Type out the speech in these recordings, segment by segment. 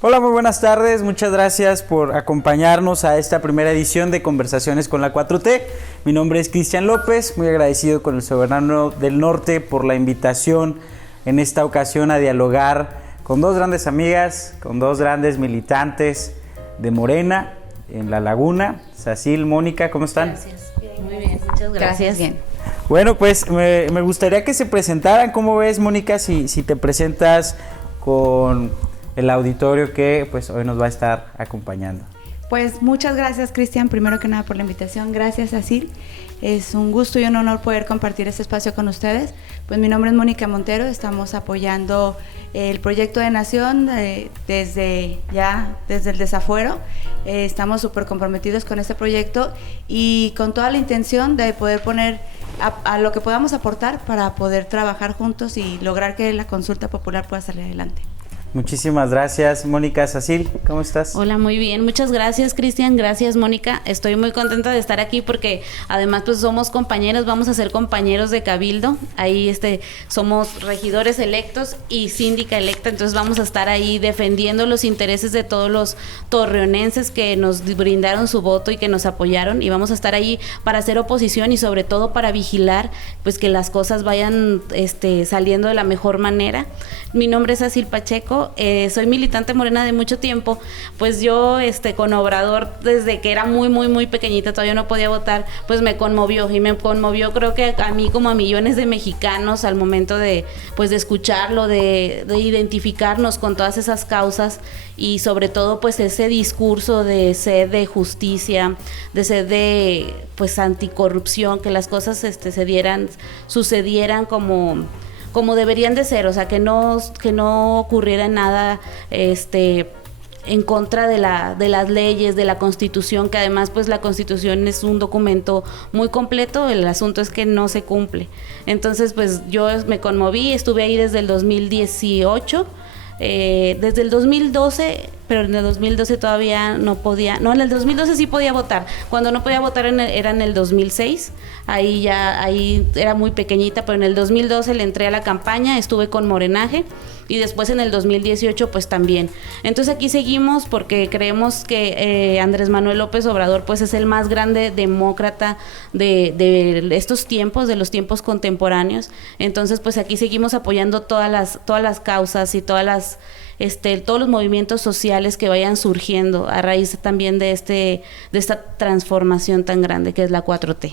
Hola, muy buenas tardes. Muchas gracias por acompañarnos a esta primera edición de Conversaciones con la 4T. Mi nombre es Cristian López, muy agradecido con el Soberano del Norte por la invitación en esta ocasión a dialogar con dos grandes amigas, con dos grandes militantes de Morena en La Laguna. Sacil, Mónica, ¿cómo están? Gracias. Muy bien, muchas gracias. Bien. Bueno, pues me gustaría que se presentaran. ¿Cómo ves, Mónica, si te presentas con el auditorio que pues hoy nos va a estar acompañando? Pues muchas gracias, Cristian, primero que nada por la invitación. Gracias, Sacil. Es un gusto y un honor poder compartir este espacio con ustedes. Pues mi nombre es Mónica Montero, estamos apoyando el proyecto de Nación desde el desafuero. Estamos súper comprometidos con este proyecto y con toda la intención de poder poner a lo que podamos aportar para poder trabajar juntos y lograr que la consulta popular pueda salir adelante. Muchísimas gracias, Mónica. Sacil, ¿cómo estás? Hola, muy bien. Muchas gracias, Cristian. Gracias, Mónica. Estoy muy contenta de estar aquí porque además pues somos compañeros, vamos a ser compañeros de Cabildo. Ahí somos regidores electos y síndica electa, entonces vamos a estar ahí defendiendo los intereses de todos los torreonenses que nos brindaron su voto y que nos apoyaron, y vamos a estar ahí para hacer oposición y sobre todo para vigilar pues que las cosas vayan saliendo de la mejor manera. Mi nombre es Sacil Pacheco. Soy militante morena de mucho tiempo, pues yo con Obrador desde que era muy pequeñita, todavía no podía votar, pues me conmovió creo que a mí como a millones de mexicanos al momento de escucharlo, de identificarnos con todas esas causas y sobre todo pues ese discurso de sed de justicia, de sed de pues anticorrupción, que las cosas sucedieran como deberían de ser, o sea, que no ocurriera nada en contra de las leyes, de la Constitución, que además pues la Constitución es un documento muy completo, el asunto es que no se cumple. Entonces pues yo me conmoví, estuve ahí desde el 2018, desde el 2012, pero en el 2012 todavía no podía, en el 2012 sí podía votar, cuando no podía votar era en el 2006, ahí era muy pequeñita, pero en el 2012 le entré a la campaña, estuve con Morenaje, y después en el 2018 pues también. Entonces aquí seguimos porque creemos que Andrés Manuel López Obrador pues es el más grande demócrata de estos tiempos, de los tiempos contemporáneos. Entonces pues aquí seguimos apoyando todas las causas y todos los movimientos sociales que vayan surgiendo a raíz también de esta transformación tan grande que es la 4T.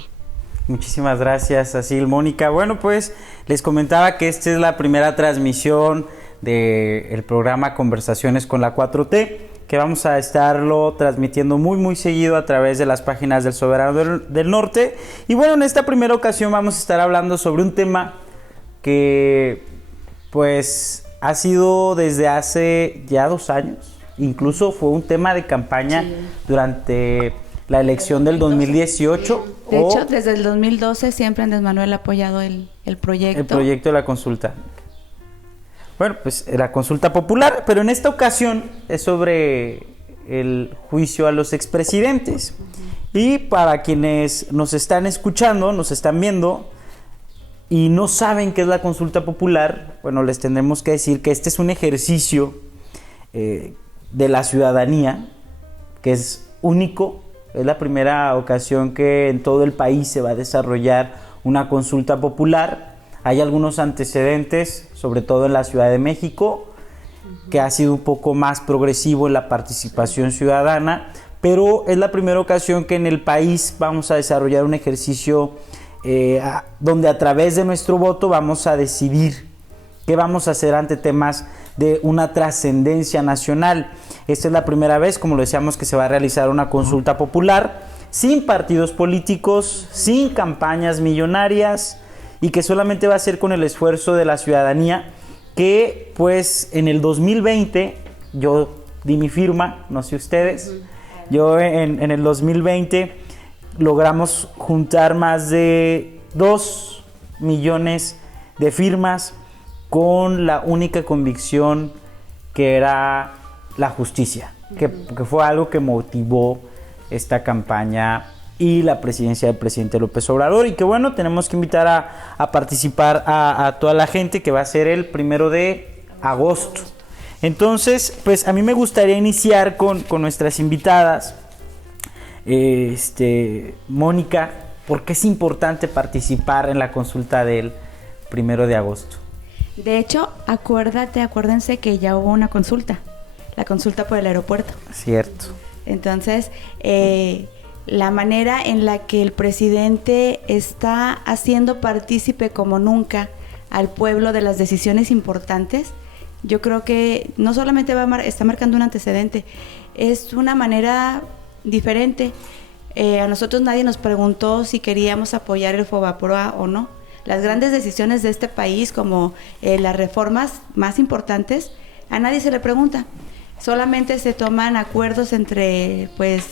Muchísimas gracias, Sacil. Mónica, bueno, pues les comentaba que esta es la primera transmisión del programa Conversaciones con la 4T, que vamos a estarlo transmitiendo muy seguido a través de las páginas del Soberano del Norte. Y bueno, en esta primera ocasión vamos a estar hablando sobre un tema que pues ha sido desde hace ya 2 años, incluso fue un tema de campaña durante la elección del 2018. De hecho, desde el 2012 siempre Andrés Manuel ha apoyado el proyecto. El proyecto de la consulta. Bueno, pues la consulta popular, pero en esta ocasión es sobre el juicio a los expresidentes. Y para quienes nos están escuchando, nos están viendo y no saben qué es la consulta popular, bueno, les tendremos que decir que este es un ejercicio de la ciudadanía que es único. Es la primera ocasión que en todo el país se va a desarrollar una consulta popular. Hay algunos antecedentes, sobre todo en la Ciudad de México, que ha sido un poco más progresivo en la participación ciudadana, pero es la primera ocasión que en el país vamos a desarrollar un ejercicio donde a través de nuestro voto vamos a decidir qué vamos a hacer ante temas de una trascendencia nacional. Esta es la primera vez, como lo decíamos, que se va a realizar una consulta popular sin partidos políticos, sin campañas millonarias, y que solamente va a ser con el esfuerzo de la ciudadanía, que pues en el 2020, yo di mi firma, no sé ustedes, yo en el 2020 logramos juntar más de 2 millones de firmas con la única convicción que era la justicia, que fue algo que motivó esta campaña y la presidencia del presidente López Obrador, y que bueno, tenemos que invitar a participar a toda la gente, que va a ser el 1 de agosto. Entonces, pues a mí me gustaría iniciar con nuestras invitadas. Mónica, ¿por qué es importante participar en la consulta del 1 de agosto? De hecho, acuérdense que ya hubo una consulta, la consulta por el aeropuerto. Cierto. Entonces, la manera en la que el presidente está haciendo partícipe como nunca al pueblo de las decisiones importantes, yo creo que no solamente está marcando un antecedente, es una manera diferente. A nosotros nadie nos preguntó si queríamos apoyar el Fobaproa o no. Las grandes decisiones de este país, como las reformas más importantes, a nadie se le pregunta. Solamente se toman acuerdos entre, pues,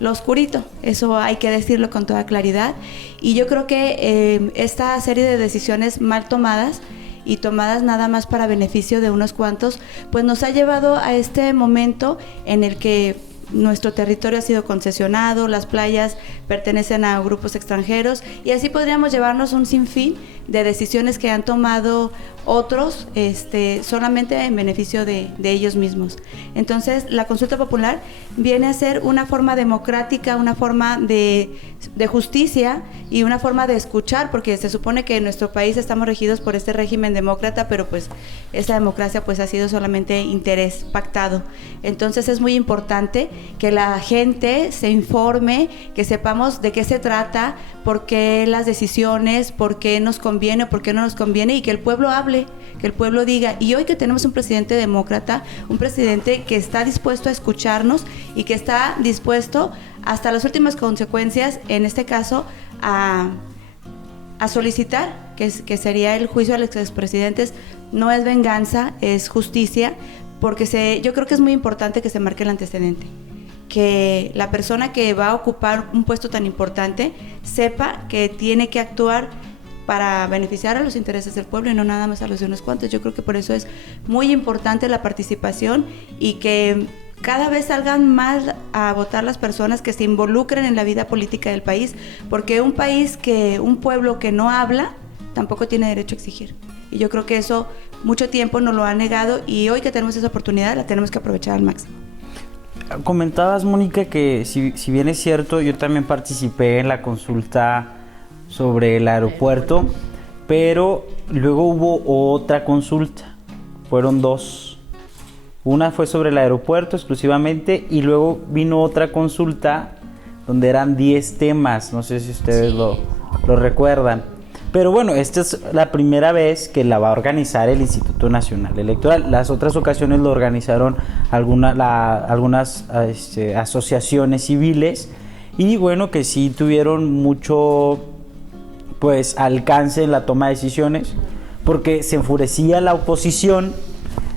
lo oscurito. Eso hay que decirlo con toda claridad. Y yo creo que esta serie de decisiones mal tomadas y tomadas nada más para beneficio de unos cuantos, pues nos ha llevado a este momento en el que nuestro territorio ha sido concesionado, las playas pertenecen a grupos extranjeros y así podríamos llevarnos un sinfín de decisiones que han tomado otros solamente en beneficio de ellos mismos. Entonces, la consulta popular viene a ser una forma democrática, una forma de justicia y una forma de escuchar, porque se supone que en nuestro país estamos regidos por este régimen demócrata, pero pues esa democracia pues ha sido solamente interés pactado. Entonces es muy importante que la gente se informe, que sepamos de qué se trata, por qué las decisiones, por qué nos conviene o por qué no nos conviene, y que el pueblo hable, que el pueblo diga. Y hoy que tenemos un presidente demócrata, un presidente que está dispuesto a escucharnos y que está dispuesto hasta las últimas consecuencias, en este caso, a solicitar, que sería el juicio a los expresidentes, no es venganza, es justicia, porque yo creo que es muy importante que se marque el antecedente, que la persona que va a ocupar un puesto tan importante sepa que tiene que actuar para beneficiar a los intereses del pueblo y no nada más a los de unos cuantos. Yo creo que por eso es muy importante la participación y que cada vez salgan más a votar las personas que se involucren en la vida política del país, porque un pueblo que no habla tampoco tiene derecho a exigir. Y yo creo que eso mucho tiempo nos lo ha negado y hoy que tenemos esa oportunidad la tenemos que aprovechar al máximo. Comentabas, Mónica, que si bien es cierto, yo también participé en la consulta sobre el aeropuerto, pero luego hubo otra consulta, fueron dos. Una fue sobre el aeropuerto exclusivamente y luego vino otra consulta donde eran 10 temas, no sé si ustedes lo recuerdan. Pero bueno, esta es la primera vez que la va a organizar el Instituto Nacional Electoral. Las otras ocasiones lo organizaron algunas asociaciones civiles y bueno, que sí tuvieron mucho pues alcance en la toma de decisiones, porque se enfurecía la oposición.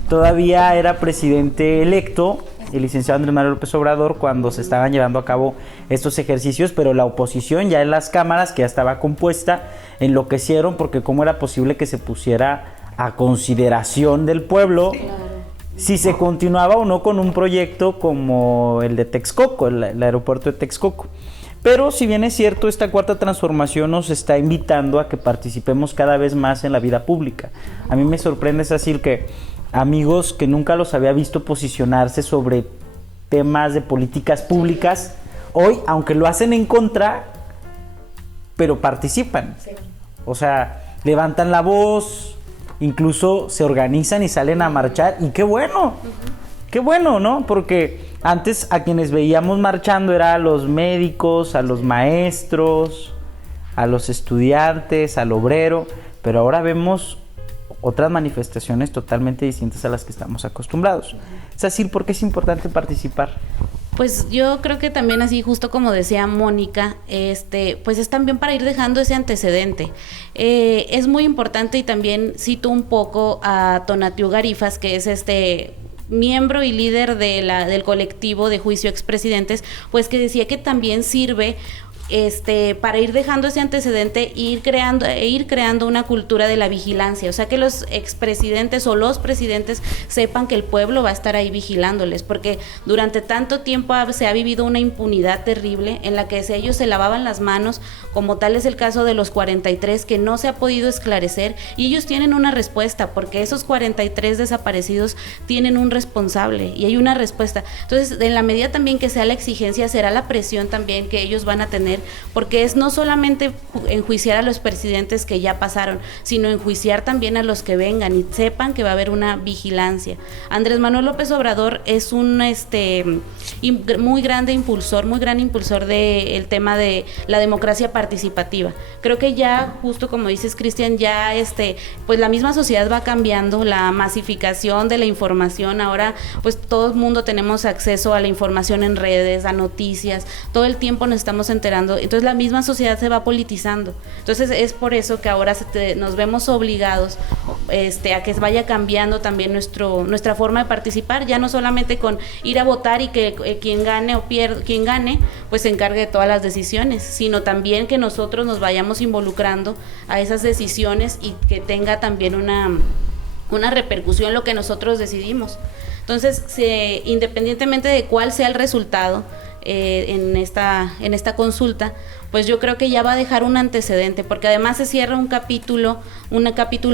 Todavía era presidente electo el licenciado Andrés Manuel López Obrador cuando se estaban llevando a cabo estos ejercicios, pero la oposición ya en las cámaras, que ya estaba compuesta, enloquecieron porque cómo era posible que se pusiera a consideración del pueblo si se continuaba o no con un proyecto como el de Texcoco, el aeropuerto de Texcoco. Pero si bien es cierto, esta cuarta transformación nos está invitando a que participemos cada vez más en la vida pública. A mí me sorprende, Cecil, que amigos que nunca los había visto posicionarse sobre temas de políticas públicas, hoy, aunque lo hacen en contra, pero participan. Sí. O sea, levantan la voz, incluso se organizan y salen a marchar, y qué bueno, qué bueno, ¿no? Porque antes a quienes veíamos marchando era a los médicos, a los maestros, a los estudiantes, al obrero, pero ahora vemos otras manifestaciones totalmente distintas a las que estamos acostumbrados. Es así, ¿por qué es importante participar? Pues yo creo que también así, justo como decía Mónica, pues es también para ir dejando ese antecedente. Es muy importante, y también cito un poco a Tonatiuh Garifas, que es miembro y líder del colectivo de Juicio Expresidentes, pues que decía que también sirve para ir dejando ese antecedente, ir creando una cultura de la vigilancia, o sea, que los expresidentes o los presidentes sepan que el pueblo va a estar ahí vigilándoles, porque durante tanto tiempo se ha vivido una impunidad terrible en la que ellos se lavaban las manos, como tal es el caso de los 43, que no se ha podido esclarecer, y ellos tienen una respuesta, porque esos 43 desaparecidos tienen un responsable y hay una respuesta. Entonces, en la medida también que sea la exigencia, será la presión también que ellos van a tener, porque es no solamente enjuiciar a los presidentes que ya pasaron, sino enjuiciar también a los que vengan y sepan que va a haber una vigilancia. Andrés Manuel López Obrador es un muy gran impulsor del tema de la democracia participativa. Creo que ya, justo como dices, Cristian, ya pues la misma sociedad va cambiando, la masificación de la información, ahora pues todo el mundo tenemos acceso a la información en redes, a noticias, todo el tiempo nos estamos enterando, entonces la misma sociedad se va politizando. Entonces es por eso que ahora nos vemos obligados a que vaya cambiando también nuestra forma de participar, ya no solamente con ir a votar y que quien gane o pierda, quien gane pues se encargue de todas las decisiones, sino también que nosotros nos vayamos involucrando a esas decisiones y que tenga también una repercusión lo que nosotros decidimos. Entonces, independientemente de cuál sea el resultado en esta consulta, pues yo creo que ya va a dejar un antecedente, porque además se cierra un capítulo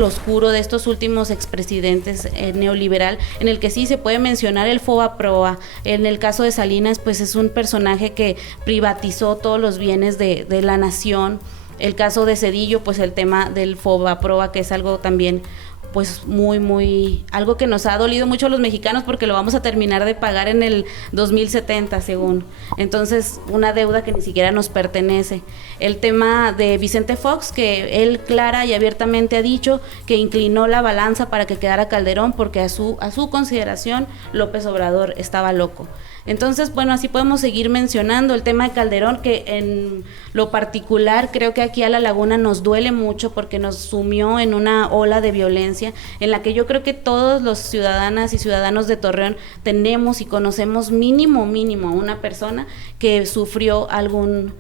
oscuro de estos últimos expresidentes neoliberal, en el que sí se puede mencionar el Fobaproa. En el caso de Salinas, pues es un personaje que privatizó todos los bienes de la nación. El caso de Zedillo, pues el tema del Fobaproa, que es algo también pues algo que nos ha dolido mucho a los mexicanos, porque lo vamos a terminar de pagar en el 2070 según, entonces una deuda que ni siquiera nos pertenece. El tema de Vicente Fox, que él clara y abiertamente ha dicho que inclinó la balanza para que quedara Calderón, porque a su consideración López Obrador estaba loco. Entonces, bueno, así podemos seguir mencionando el tema de Calderón, que en lo particular creo que aquí a La Laguna nos duele mucho porque nos sumió en una ola de violencia en la que yo creo que todos los ciudadanas y ciudadanos de Torreón tenemos y conocemos mínimo a una persona que sufrió algún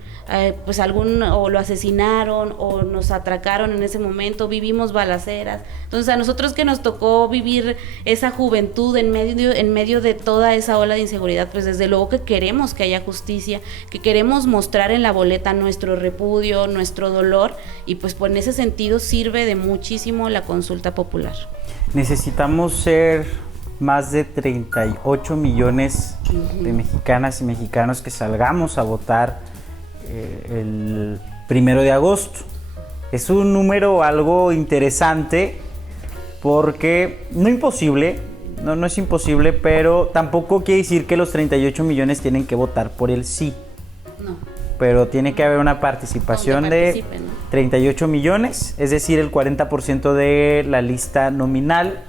o lo asesinaron o nos atracaron en ese momento, vivimos balaceras. Entonces a nosotros que nos tocó vivir esa juventud en medio de toda esa ola de inseguridad, pues desde luego que queremos que haya justicia, que queremos mostrar en la boleta nuestro repudio, nuestro dolor, y pues en ese sentido sirve de muchísimo la consulta popular. necesitamos ser más de 38 millones de mexicanas y mexicanos que salgamos a votar el 1 de agosto. Es un número algo interesante porque no imposible, no es imposible, pero tampoco quiere decir que los 38 millones tienen que votar por el sí. No. Pero tiene que haber una participación de 38 millones, es decir, el 40% de la lista nominal.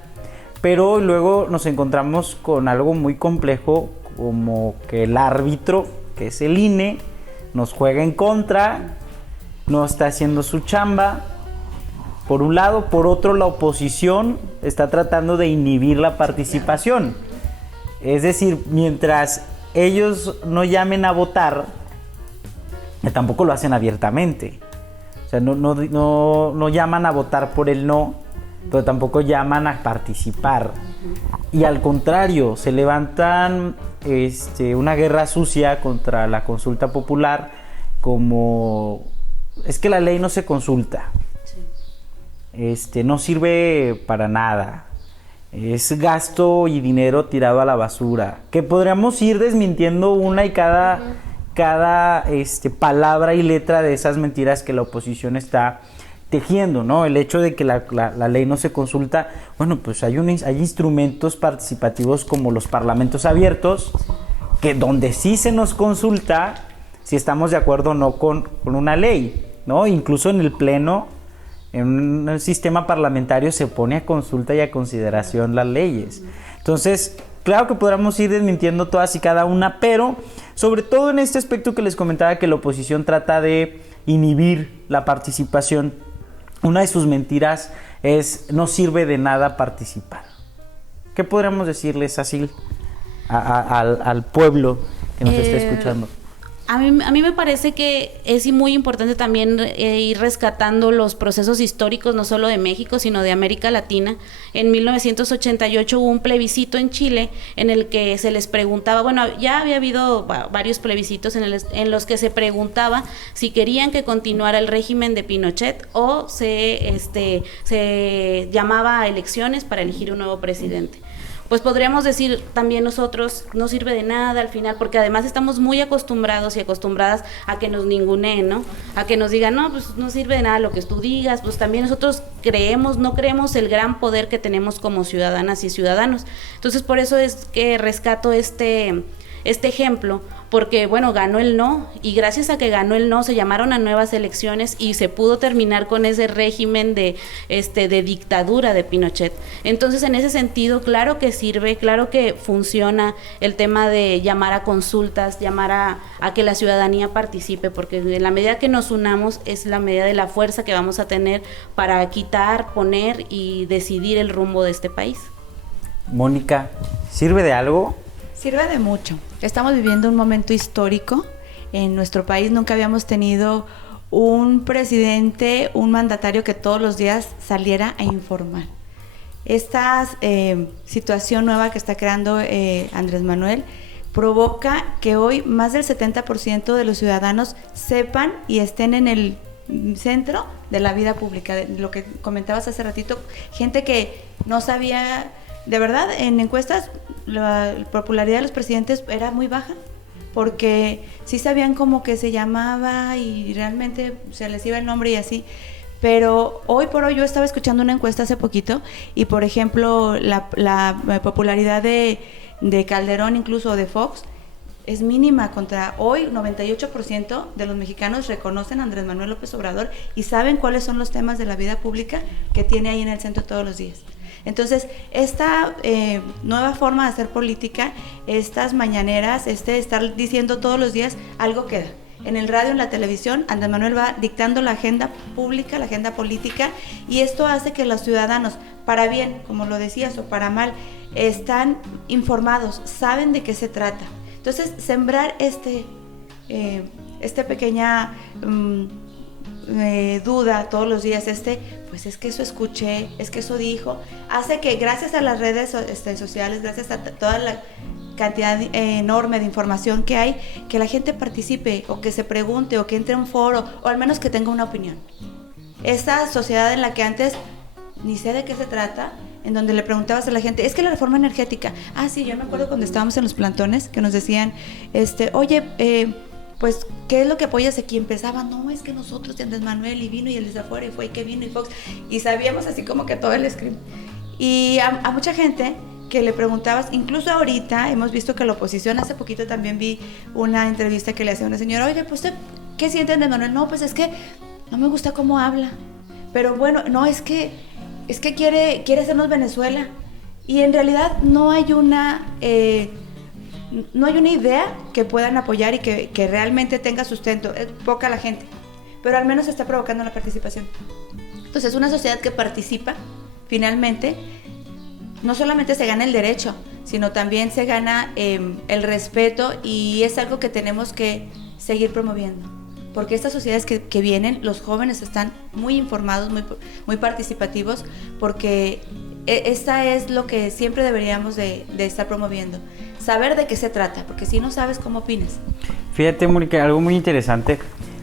Pero luego nos encontramos con algo muy complejo, como que el árbitro, que es el INE, nos juega en contra, no está haciendo su chamba, por un lado. Por otro, la oposición está tratando de inhibir la participación. Es decir, mientras ellos no llamen a votar, tampoco lo hacen abiertamente. O sea, no llaman a votar por el no, pero tampoco llaman a participar. Y al contrario, se levantan una guerra sucia contra la consulta popular, como es que la ley no se consulta, no sirve para nada, es gasto y dinero tirado a la basura, que podríamos ir desmintiendo una y cada palabra y letra de esas mentiras que la oposición está tejiendo, ¿no? El hecho de que la ley no se consulta, bueno, pues hay instrumentos participativos como los parlamentos abiertos, que donde sí se nos consulta si estamos de acuerdo o no con una ley, ¿no? Incluso en el pleno, en un sistema parlamentario, se pone a consulta y a consideración las leyes. Entonces, claro que podríamos ir desmintiendo todas y cada una, pero sobre todo en este aspecto que les comentaba, que la oposición trata de inhibir la participación. Una de sus mentiras es: no sirve de nada participar. ¿Qué podríamos decirles así al pueblo que nos está escuchando? A mí me parece que es muy importante también ir rescatando los procesos históricos, no solo de México, sino de América Latina. En 1988 hubo un plebiscito en Chile en el que se les preguntaba, bueno, ya había habido varios plebiscitos en los que se preguntaba si querían que continuara el régimen de Pinochet o se llamaba a elecciones para elegir un nuevo presidente. Pues podríamos decir también nosotros, no sirve de nada al final, porque además estamos muy acostumbrados y acostumbradas a que nos ninguneen, ¿no? A que nos digan, no, pues no sirve de nada lo que tú digas, pues también nosotros no creemos el gran poder que tenemos como ciudadanas y ciudadanos. Entonces, por eso es que rescato este ejemplo, porque bueno, ganó el no, y gracias a que ganó el no se llamaron a nuevas elecciones y se pudo terminar con ese régimen de dictadura de Pinochet. Entonces, en ese sentido, claro que sirve, claro que funciona el tema de llamar a consultas, llamar a que la ciudadanía participe, porque en la medida que nos unamos es la medida de la fuerza que vamos a tener para quitar, poner y decidir el rumbo de este país. Mónica, ¿sirve de algo? Sirve de mucho. Estamos viviendo un momento histórico. En nuestro país nunca habíamos tenido un presidente, un mandatario que todos los días saliera a informar. Esta situación nueva que está creando Andrés Manuel provoca que hoy más del 70% de los ciudadanos sepan y estén en el centro de la vida pública, de lo que comentabas hace ratito, gente que no sabía. De verdad, en encuestas la popularidad de los presidentes era muy baja, porque sí sabían cómo que se llamaba y realmente se les iba el nombre y así. Pero hoy por hoy yo estaba escuchando una encuesta hace poquito y, por ejemplo, la popularidad de Calderón, incluso de Fox, es mínima contra hoy. 98% de los mexicanos reconocen a Andrés Manuel López Obrador y saben cuáles son los temas de la vida pública que tiene ahí en el centro todos los días. Entonces, esta nueva forma de hacer política, estas mañaneras, estar diciendo todos los días, algo queda. En el radio, en la televisión, Andrés Manuel va dictando la agenda pública, la agenda política, y esto hace que los ciudadanos, para bien, como lo decías, o para mal, están informados, saben de qué se trata. Entonces, sembrar pequeña duda todos los días, pues es que eso escuché, es que eso dijo, hace que gracias a las redes sociales, gracias a toda la cantidad enorme de información que hay, que la gente participe o que se pregunte o que entre a un foro o al menos que tenga una opinión. Esta sociedad en la que antes ni sé de qué se trata, en donde le preguntabas a la gente, es que la reforma energética, sí, yo me acuerdo cuando estábamos en los plantones que nos decían, oye, pues, ¿qué es lo que apoyas aquí? Empezaban, no, es que nosotros, y Andrés Manuel, y vino, y el de afuera, y fue, y que vino, y Fox, y sabíamos así como que todo el script. Y a mucha gente que le preguntabas, incluso ahorita hemos visto que la oposición, hace poquito también vi una entrevista que le hacía una señora, oye, pues, ¿qué siente Andrés Manuel? No, pues es que no me gusta cómo habla, pero bueno, no, es que quiere hacernos Venezuela, y en realidad no hay una idea que puedan apoyar y que realmente tenga sustento. Es poca la gente, pero al menos está provocando la participación. Entonces, una sociedad que participa, finalmente, no solamente se gana el derecho, sino también se gana el respeto, y es algo que tenemos que seguir promoviendo. Porque estas sociedades que vienen, los jóvenes están muy informados, muy participativos, porque esta es lo que siempre deberíamos de estar promoviendo. Saber de qué se trata, porque si no sabes, ¿cómo opinas? Fíjate, Mónica, algo muy interesante.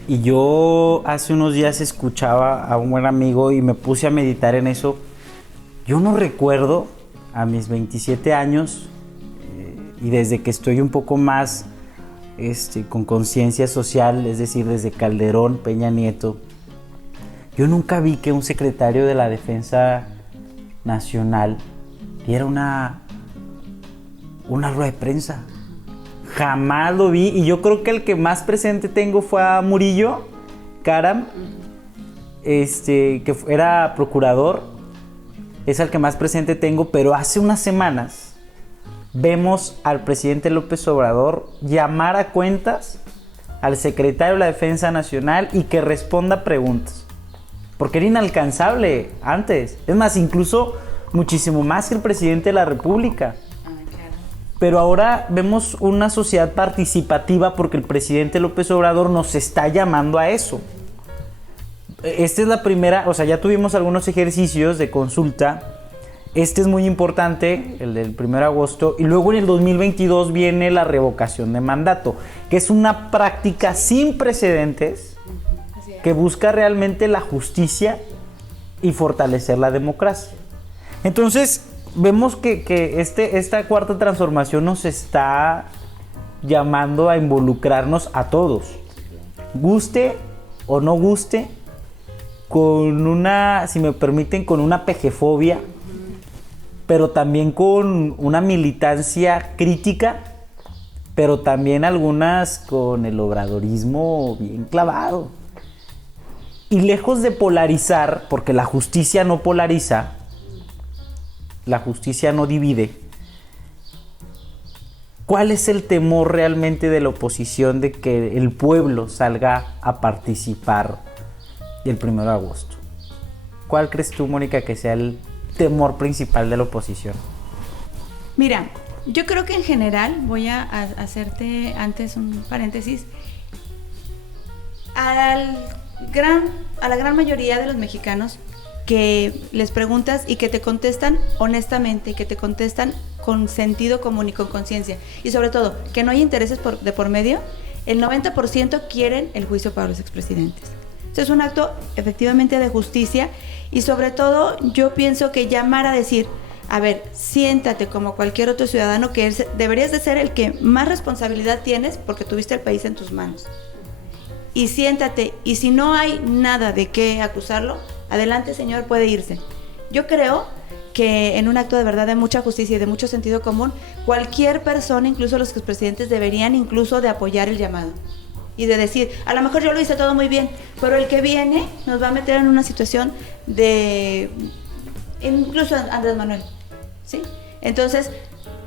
Y yo hace unos días escuchaba a un buen amigo y me puse a meditar en eso. Yo no recuerdo a mis 27 años y desde que estoy un poco más con conciencia social, es decir, desde Calderón, Peña Nieto, yo nunca vi que un secretario de la Defensa Nacional diera una rueda de prensa. Jamás lo vi, y yo creo que el que más presente tengo fue a Murillo Karam, que era procurador, es el que más presente tengo, pero hace unas semanas vemos al presidente López Obrador llamar a cuentas al secretario de la Defensa Nacional y que responda preguntas, porque era inalcanzable antes, es más, incluso muchísimo más que el presidente de la República. pero ahora vemos una sociedad participativa porque el presidente López Obrador nos está llamando a eso. Esta es la primera, o sea, ya tuvimos algunos ejercicios de consulta. Este es muy importante, el del 1 de agosto, y luego en el 2022 viene la revocación de mandato, que es una práctica sin precedentes que busca realmente la justicia y fortalecer la democracia. Entonces, vemos que esta cuarta transformación nos está llamando a involucrarnos a todos, guste o no guste, con una, si me permiten, con una pejefobia, pero también con una militancia crítica, pero también algunas con el obradorismo bien clavado. Y lejos de polarizar, porque la justicia no polariza, la justicia no divide, ¿cuál es el temor realmente de la oposición de que el pueblo salga a participar el 1 de agosto? ¿Cuál crees tú, Mónica, que sea el temor principal de la oposición? Mira, yo creo que en general, voy a hacerte antes un paréntesis, a la gran mayoría de los mexicanos que les preguntas y que te contestan honestamente, y que te contestan con sentido común y con conciencia, y sobre todo, que no hay intereses de por medio, el 90% quieren el juicio para los expresidentes. Entonces es un acto efectivamente de justicia, y sobre todo yo pienso que llamar a decir, a ver, siéntate como cualquier otro ciudadano, que deberías de ser el que más responsabilidad tienes porque tuviste el país en tus manos. Y siéntate, y si no hay nada de qué acusarlo, adelante, señor, puede irse. Yo creo que en un acto de verdad de mucha justicia y de mucho sentido común, cualquier persona, incluso los expresidentes, deberían incluso de apoyar el llamado y de decir, a lo mejor yo lo hice todo muy bien, pero el que viene nos va a meter en una situación de, incluso Andrés Manuel, ¿sí? Entonces,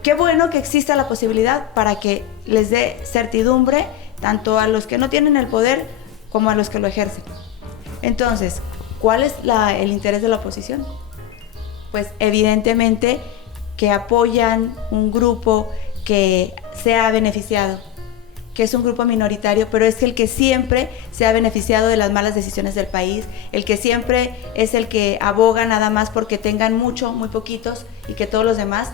qué bueno que exista la posibilidad para que les dé certidumbre tanto a los que no tienen el poder como a los que lo ejercen. Entonces, ¿cuál es el interés de la oposición? Pues evidentemente que apoyan un grupo que se ha beneficiado, que es un grupo minoritario, pero es el que siempre se ha beneficiado de las malas decisiones del país, el que siempre es el que aboga nada más porque tengan mucho, muy poquitos, y que todos los demás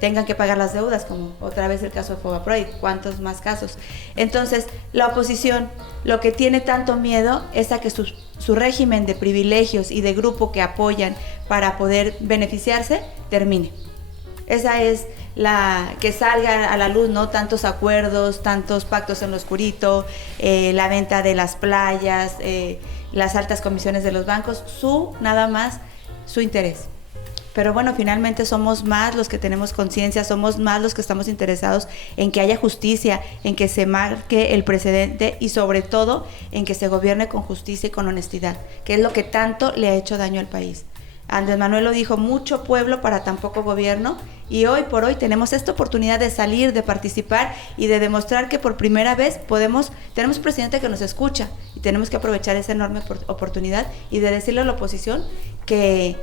tengan que pagar las deudas, como otra vez el caso de Fobaproy, ¿cuántos más casos? Entonces, la oposición lo que tiene tanto miedo es a que su régimen de privilegios y de grupo que apoyan para poder beneficiarse termine. Esa es que salga a la luz, ¿no? Tantos acuerdos, tantos pactos en lo oscurito, la venta de las playas, las altas comisiones de los bancos, nada más su interés. Pero bueno, finalmente somos más los que tenemos conciencia, somos más los que estamos interesados en que haya justicia, en que se marque el precedente y sobre todo en que se gobierne con justicia y con honestidad, que es lo que tanto le ha hecho daño al país. Andrés Manuel lo dijo, mucho pueblo para tan poco gobierno, y hoy por hoy tenemos esta oportunidad de salir, de participar y de demostrar que por primera vez tenemos un presidente que nos escucha, y tenemos que aprovechar esa enorme oportunidad y de decirle a la oposición que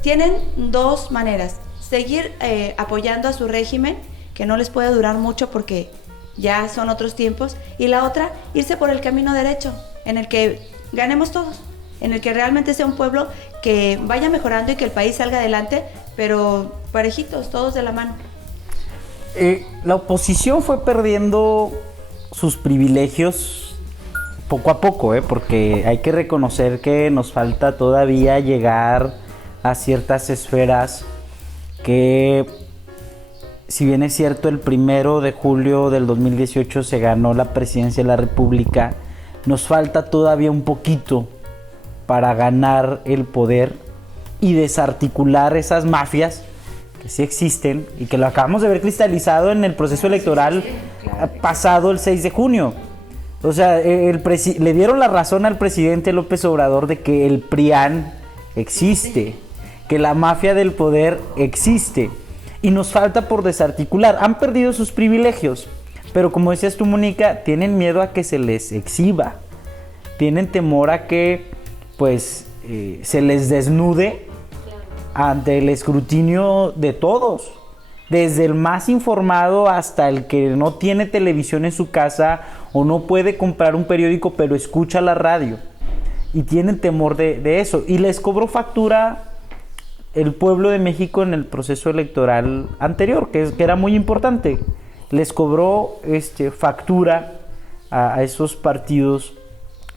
tienen dos maneras: seguir apoyando a su régimen, que no les puede durar mucho porque ya son otros tiempos, y la otra, irse por el camino derecho, en el que ganemos todos, en el que realmente sea un pueblo que vaya mejorando y que el país salga adelante, pero parejitos, todos de la mano. La oposición fue perdiendo sus privilegios poco a poco, porque hay que reconocer que nos falta todavía llegar a ciertas esferas que, si bien es cierto, el 1 de julio del 2018 se ganó la presidencia de la República, nos falta todavía un poquito para ganar el poder y desarticular esas mafias que sí existen y que lo acabamos de ver cristalizado en el proceso electoral pasado el 6 de junio. O sea, le dieron la razón al presidente López Obrador de que el PRIAN existe, que la mafia del poder existe, y nos falta por desarticular. Han perdido sus privilegios, pero como decías tú, Mónica, tienen miedo a que se les exhiba, tienen temor a que se les desnude ante el escrutinio de todos, desde el más informado hasta el que no tiene televisión en su casa o no puede comprar un periódico pero escucha la radio y tienen temor de eso. Y les cobró factura el pueblo de México en el proceso electoral anterior, que era muy importante. Les cobró factura a esos partidos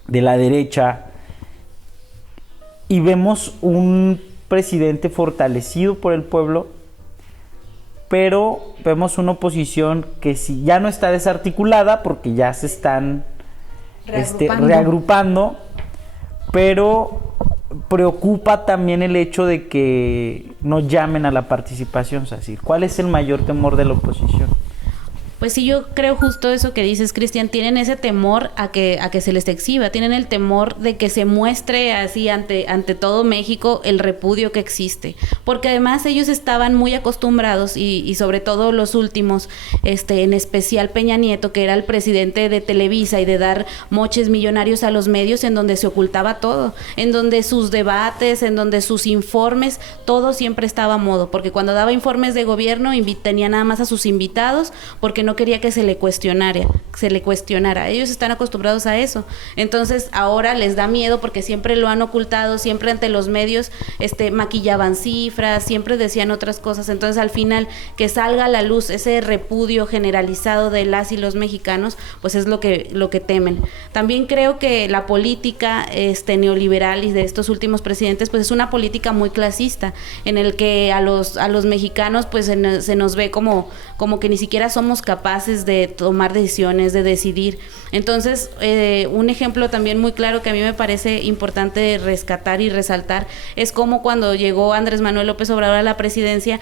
de la derecha y vemos un presidente fortalecido por el pueblo, pero vemos una oposición que si ya no está desarticulada porque ya se están reagrupando, pero preocupa también el hecho de que no llamen a la participación. Es decir, ¿cuál es el mayor temor de la oposición? Pues sí, yo creo justo eso que dices, Cristian, tienen ese temor a que se les exhiba, tienen el temor de que se muestre así ante todo México el repudio que existe, porque además ellos estaban muy acostumbrados y sobre todo los últimos, en especial Peña Nieto, que era el presidente de Televisa y de dar moches millonarios a los medios, en donde se ocultaba todo, en donde sus debates, en donde sus informes, todo siempre estaba a modo, porque cuando daba informes de gobierno tenía nada más a sus invitados, porque no quería que se le cuestionara. Ellos están acostumbrados a eso. Entonces, ahora les da miedo porque siempre lo han ocultado, siempre ante los medios maquillaban cifras, siempre decían otras cosas. Entonces, al final, que salga a la luz ese repudio generalizado de las y los mexicanos, pues es lo que temen. También creo que la política neoliberal y de estos últimos presidentes, pues es una política muy clasista, en el que a los mexicanos pues se nos ve como que ni siquiera somos capaces de tomar decisiones, de decidir. Entonces, un ejemplo también muy claro que a mí me parece importante rescatar y resaltar es cómo cuando llegó Andrés Manuel López Obrador a la presidencia,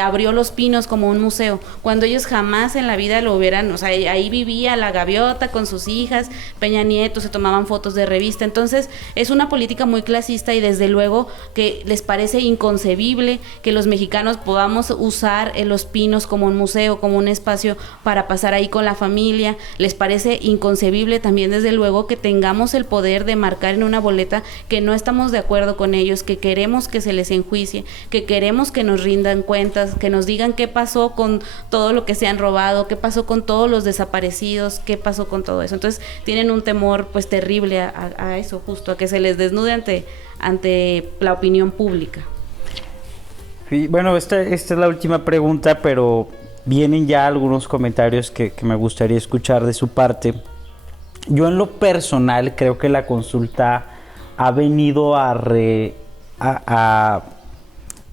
abrió Los Pinos como un museo, cuando ellos jamás en la vida lo hubieran, o sea, ahí vivía la gaviota con sus hijas, Peña Nieto, se tomaban fotos de revista. Entonces, es una política muy clasista y desde luego que les parece inconcebible que los mexicanos podamos usar Los Pinos como un museo, como un espacio para pasar ahí con la familia. Les parece inconcebible también desde luego que tengamos el poder de marcar en una boleta que no estamos de acuerdo con ellos, que queremos que se les enjuicie, que queremos que nos rindan cuentas, que nos digan qué pasó con todo lo que se han robado, qué pasó con todos los desaparecidos, qué pasó con todo eso. Entonces tienen un temor pues terrible a eso, justo a que se les desnude ante la opinión pública. Sí, bueno, esta es la última pregunta, pero vienen ya algunos comentarios que me gustaría escuchar de su parte. Yo en lo personal creo que la consulta ha venido a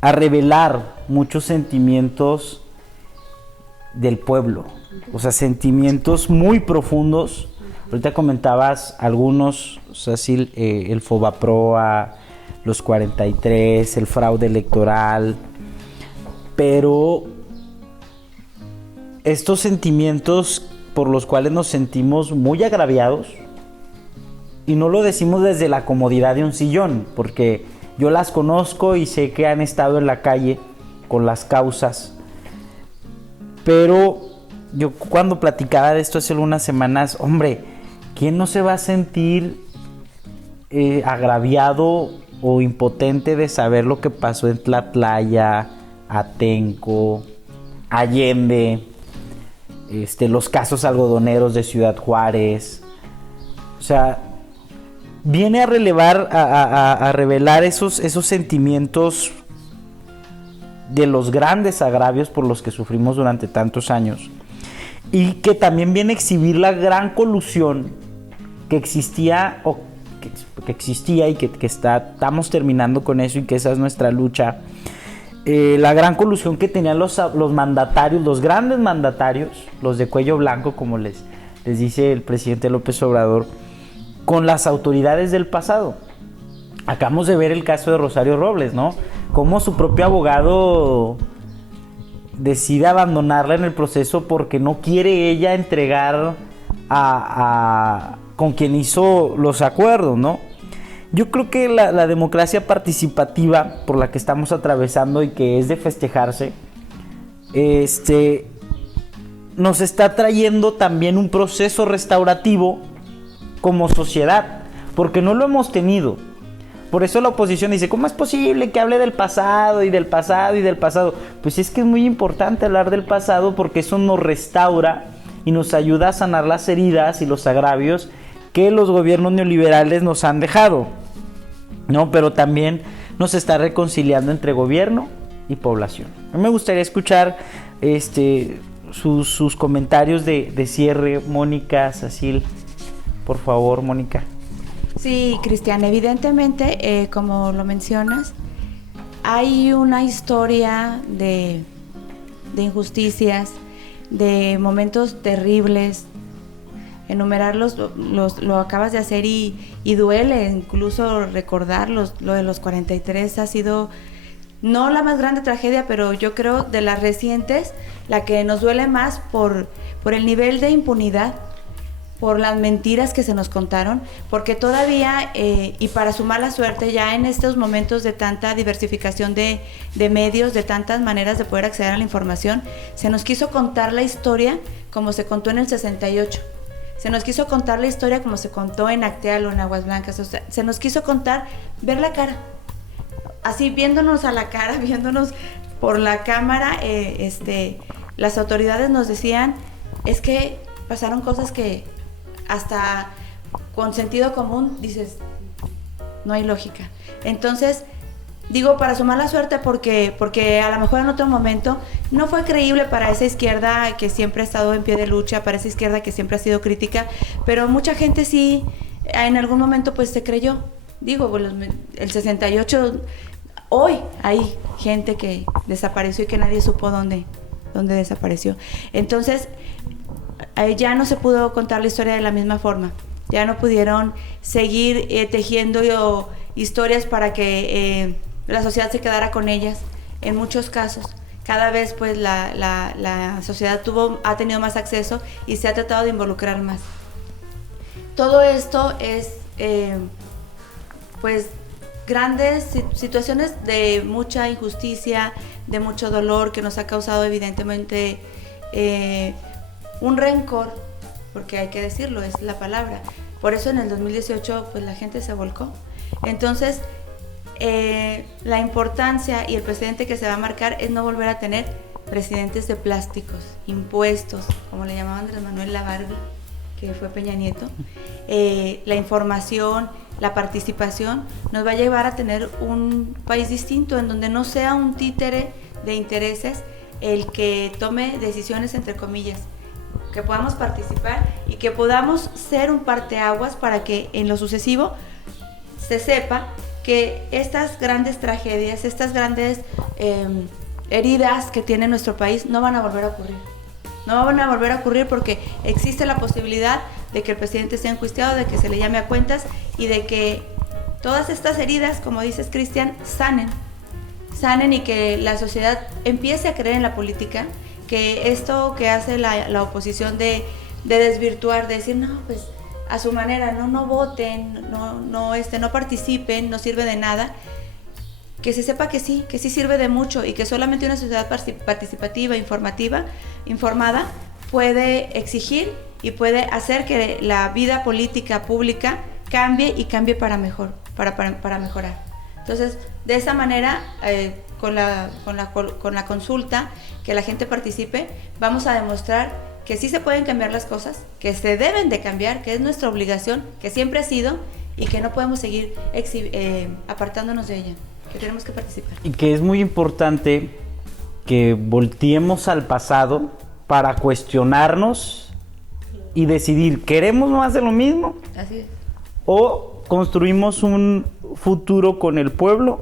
revelar muchos sentimientos del pueblo, o sea, sentimientos muy profundos. Ahorita comentabas algunos, o sea, sí, el Fobaproa, los 43, el fraude electoral, pero estos sentimientos por los cuales nos sentimos muy agraviados, y no lo decimos desde la comodidad de un sillón, porque yo las conozco y sé que han estado en la calle con las causas, pero yo cuando platicaba de esto hace algunas semanas, hombre, ¿quién no se va a sentir agraviado o impotente de saber lo que pasó en Tlatlaya, Atenco, Allende, los casos algodoneros de Ciudad Juárez? O sea, viene a relevar, a revelar esos sentimientos de los grandes agravios por los que sufrimos durante tantos años, y que también viene a exhibir la gran colusión que existía que existía y que estamos terminando con eso, y que esa es nuestra lucha. La gran colusión que tenían los mandatarios, los grandes mandatarios, los de cuello blanco, como les dice el presidente López Obrador, con las autoridades del pasado. Acabamos de ver el caso de Rosario Robles, ¿no? Cómo su propio abogado decide abandonarla en el proceso porque no quiere ella entregar con quien hizo los acuerdos, ¿no? Yo creo que la democracia participativa por la que estamos atravesando y que es de festejarse, nos está trayendo también un proceso restaurativo como sociedad, porque no lo hemos tenido. O por eso la oposición dice, ¿cómo es posible que hable del pasado y del pasado y del pasado? Pues es que es muy importante hablar del pasado porque eso nos restaura y nos ayuda a sanar las heridas y los agravios que los gobiernos neoliberales nos han dejado, ¿no? Pero también nos está reconciliando entre gobierno y población. A mí me gustaría escuchar sus comentarios de cierre. Mónica, Sacil, por favor, Mónica. Sí, Cristian, evidentemente, como lo mencionas, hay una historia de injusticias, de momentos terribles. Enumerarlos lo acabas de hacer y duele incluso recordarlos. Lo de los 43 ha sido no la más grande tragedia, pero yo creo de las recientes, la que nos duele más por el nivel de impunidad, por las mentiras que se nos contaron, porque todavía, y para su mala suerte, ya en estos momentos de tanta diversificación de medios, de tantas maneras de poder acceder a la información, se nos quiso contar la historia como se contó en el 68. Se nos quiso contar la historia como se contó en Acteal o en Aguas Blancas. O sea, se nos quiso contar, ver la cara. Así, viéndonos a la cara, viéndonos por la cámara, las autoridades nos decían, es que pasaron cosas que hasta con sentido común dices, no hay lógica. Entonces, digo para su mala suerte porque a lo mejor en otro momento no fue creíble para esa izquierda que siempre ha estado en pie de lucha, para esa izquierda que siempre ha sido crítica, pero mucha gente sí en algún momento pues se creyó. Digo, el 68, hoy hay gente que desapareció y que nadie supo dónde desapareció. Entonces, ya no se pudo contar la historia de la misma forma. Ya no pudieron seguir tejiendo historias para que la sociedad se quedara con ellas. En muchos casos, cada vez pues la sociedad ha tenido más acceso y se ha tratado de involucrar más. Todo esto es pues grandes situaciones de mucha injusticia, de mucho dolor que nos ha causado evidentemente un rencor, porque hay que decirlo, es la palabra. Por eso en el 2018 pues la gente se volcó. Entonces la importancia y el precedente que se va a marcar es no volver a tener presidentes de plásticos, impuestos, como le llamaban Andrés Manuel la Barbie, que fue Peña Nieto. La información, la participación nos va a llevar a tener un país distinto, en donde no sea un títere de intereses el que tome decisiones entre comillas, que podamos participar y que podamos ser un parteaguas para que en lo sucesivo se sepa que estas grandes tragedias, estas grandes heridas que tiene nuestro país no van a volver a ocurrir. No van a volver a ocurrir porque existe la posibilidad de que el presidente sea enjuiciado, de que se le llame a cuentas y de que todas estas heridas, como dices, Cristian, sanen y que la sociedad empiece a creer en la política, que esto que hace la oposición de desvirtuar, de decir, no, pues a su manera, no voten, no participen, no sirve de nada, que se sepa que sí sirve de mucho y que solamente una sociedad participativa, informada, puede exigir y puede hacer que la vida política pública cambie y cambie para mejor, para mejorar. Entonces, de esa manera, con la consulta, que la gente participe, vamos a demostrar que sí se pueden cambiar las cosas, que se deben de cambiar, que es nuestra obligación, que siempre ha sido y que no podemos seguir apartándonos de ella, que tenemos que participar. Y que es muy importante que volteemos al pasado para cuestionarnos y decidir, ¿queremos más de lo mismo? Así es. ¿O construimos un futuro con el pueblo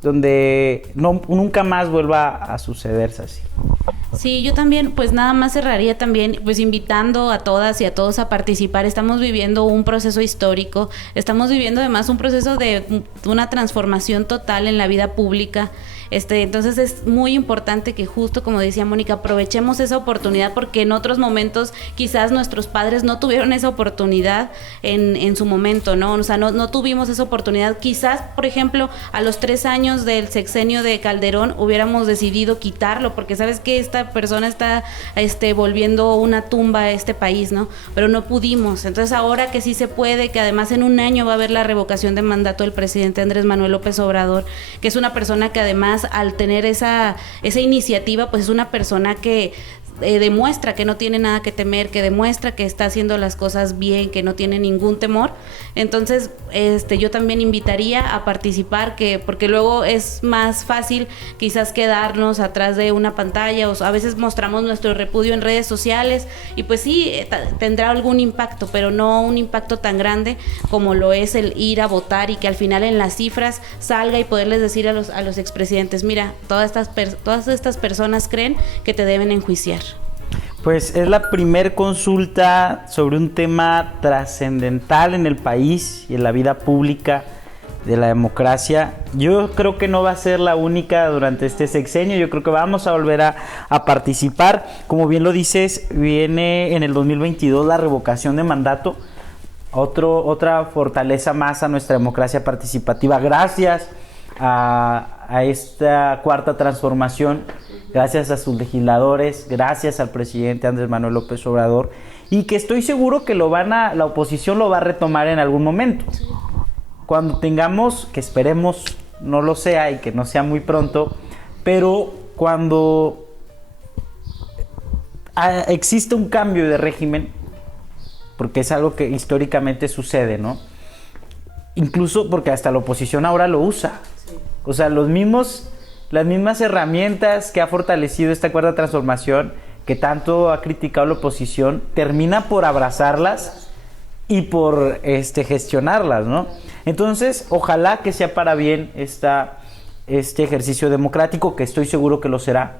donde nunca más vuelva a sucederse así? Sí, yo también, pues nada más cerraría también, pues invitando a todas y a todos a participar. Estamos viviendo un proceso histórico, estamos viviendo además un proceso de una transformación total en la vida pública. Entonces es muy importante que justo como decía Mónica, aprovechemos esa oportunidad porque en otros momentos quizás nuestros padres no tuvieron esa oportunidad en su momento, ¿no? O sea, no tuvimos esa oportunidad. Quizás, por ejemplo, a los 3 años del sexenio de Calderón hubiéramos decidido quitarlo porque sabes que esta persona está volviendo una tumba a este país, ¿no? Pero no pudimos. Entonces ahora que sí se puede, que además en un año va a haber la revocación de mandato del presidente Andrés Manuel López Obrador, que es una persona que además al tener esa iniciativa, pues es una persona que demuestra que no tiene nada que temer, que demuestra que está haciendo las cosas bien, que no tiene ningún temor. Entonces, yo también invitaría a participar, porque luego es más fácil quizás quedarnos atrás de una pantalla, o a veces mostramos nuestro repudio en redes sociales y pues sí, tendrá algún impacto, pero no un impacto tan grande como lo es el ir a votar y que al final en las cifras salga y poderles decir a los expresidentes, mira, todas estas personas creen que te deben enjuiciar. Pues es la primer consulta sobre un tema trascendental en el país y en la vida pública de la democracia. Yo creo que no va a ser la única durante este sexenio, yo creo que vamos a volver a participar. Como bien lo dices, viene en el 2022 la revocación de mandato, otra fortaleza más a nuestra democracia participativa, gracias a esta cuarta transformación, gracias a sus legisladores, gracias al presidente Andrés Manuel López Obrador, y que estoy seguro que la oposición lo va a retomar en algún momento. Cuando tengamos, que esperemos no lo sea y que no sea muy pronto, pero cuando existe un cambio de régimen, porque es algo que históricamente sucede, ¿no? Incluso porque hasta la oposición ahora lo usa. O sea, las mismas herramientas que ha fortalecido esta cuarta transformación, que tanto ha criticado la oposición, termina por abrazarlas y por gestionarlas, ¿no? Entonces, ojalá que sea para bien este ejercicio democrático, que estoy seguro que lo será,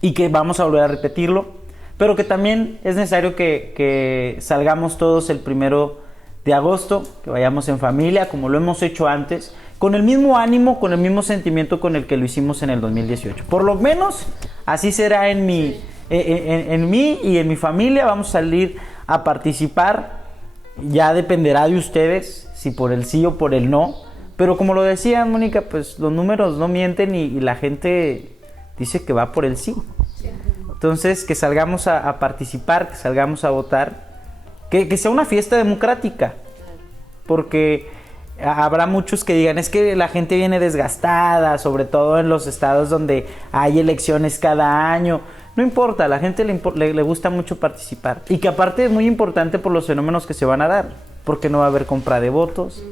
y que vamos a volver a repetirlo, pero que también es necesario que salgamos todos el 1 de agosto, que vayamos en familia, como lo hemos hecho antes, con el mismo ánimo, con el mismo sentimiento con el que lo hicimos en el 2018. Por lo menos así será en mí y en mi familia. Vamos a salir a participar. Ya dependerá de ustedes si por el sí o por el no. Pero como lo decía Mónica, pues los números no mienten y la gente dice que va por el sí. Entonces, que salgamos a participar, que salgamos a votar, que sea una fiesta democrática. Porque habrá muchos que digan, es que la gente viene desgastada, sobre todo en los estados donde hay elecciones cada año. No importa, a la gente le gusta mucho participar. Y que aparte es muy importante por los fenómenos que se van a dar. Porque no va a haber compra de votos,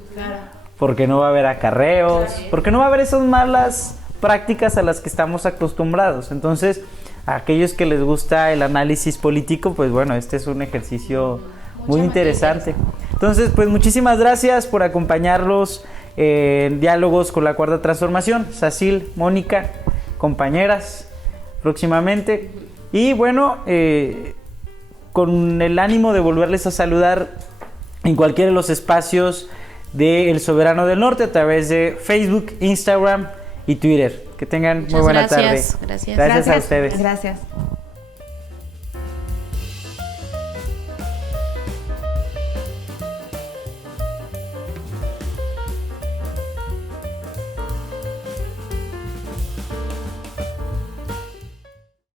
porque no va a haber acarreos, porque no va a haber esas malas prácticas a las que estamos acostumbrados. Entonces, a aquellos que les gusta el análisis político, pues bueno, este es un ejercicio muy interesante. Entonces, pues muchísimas gracias por acompañarlos en Diálogos con la Cuarta Transformación. Sacil, Mónica, compañeras, próximamente. Y bueno, con el ánimo de volverles a saludar en cualquiera de los espacios de El Soberano del Norte, a través de Facebook, Instagram y Twitter. Que tengan muy buena tarde. Gracias. Gracias a ustedes. Gracias.